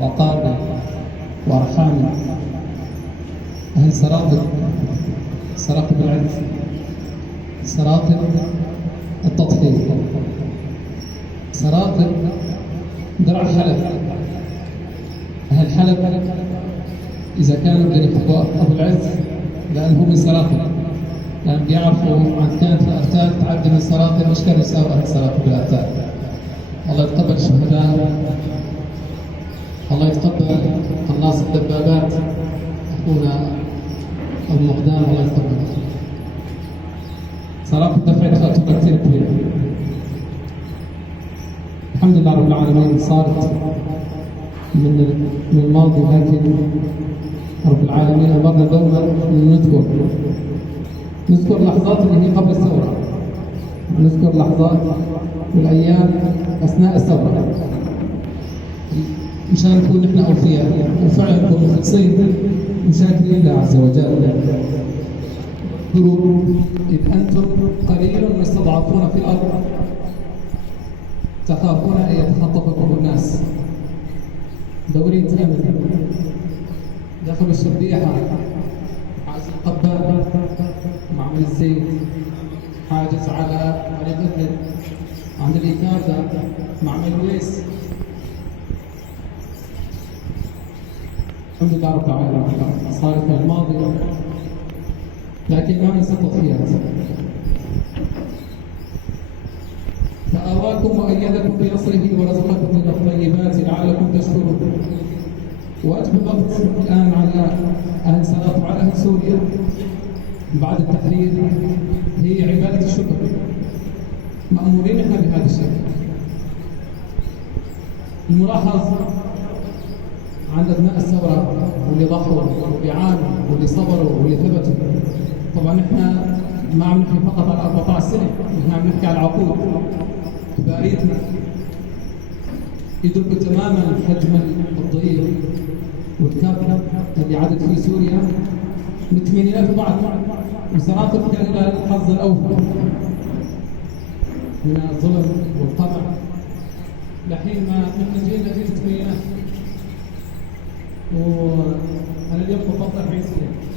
وأقاربي وأرحامي، أهل سراقب العز، سراقب التضحية، سراقب درع حلب. أهل حلب إذا كانوا بدهم يحبوا أبو العز لأنهم من سراقب، لأن بيعرفوا عن كانت الأرتال تعدي من سراقب، مش كانوا يساووا أهل سراقب بالأرتال. الله يتقبل الشهداء، الله يتقبل قناص الدبابات أخونا أبو مقدام، الله يتقبل. صراحة دفعت فاتورة كثير كبيرة. الحمد لله رب العالمين صارت من الماضي، لكن رب العالمين أمرنا دوما نذكر لحظات اللي هي قبل الثورة، نذكر لحظات والأيام أثناء الثورة، مشان نكون نحن أوفياء وفعلا نكون مخلصين مشاكرين لله عز وجل. اذكروا إذ أنتم قليل مستضعفون في الأرض تخافون أن يتخطفكم الناس. دوري تامر دخلوا الشربيحة، حاجز القباب، معمل الزيت، حاجز على طريق إدلب، عند الإيكادا، معمل ويس. الحمد لله رب العالمين صارت من الماضي، لكن ما ننسى التضحيات. فآواكم وأيدكم بنصره ورزقكم من الطيبات لعلكم تشكرون. وأجب الوقت الآن على أهل سراقب وعلى أهل سوريا بعد التحرير هي عبادة الشكر. مأمورين احنا بهذا الشيء. الملاحظ عند أبناء الثورة واللي ضحوا واللي عانوا واللي صبروا واللي ثبتوا، طبعا احنا ما عم نحكي فقط على 14 سنة، احنا عم نحكي على عقود. كفايتنا يدركوا تماما حجم الضيق والكابل اللي عادت في سوريا من الثمانينات وبعد، وسراقب كان لها الحظ الأوفر من الظلم والقمع لحين ما نحن جينا في الثمانينات. وأنا اليوم فقط 40 سنة.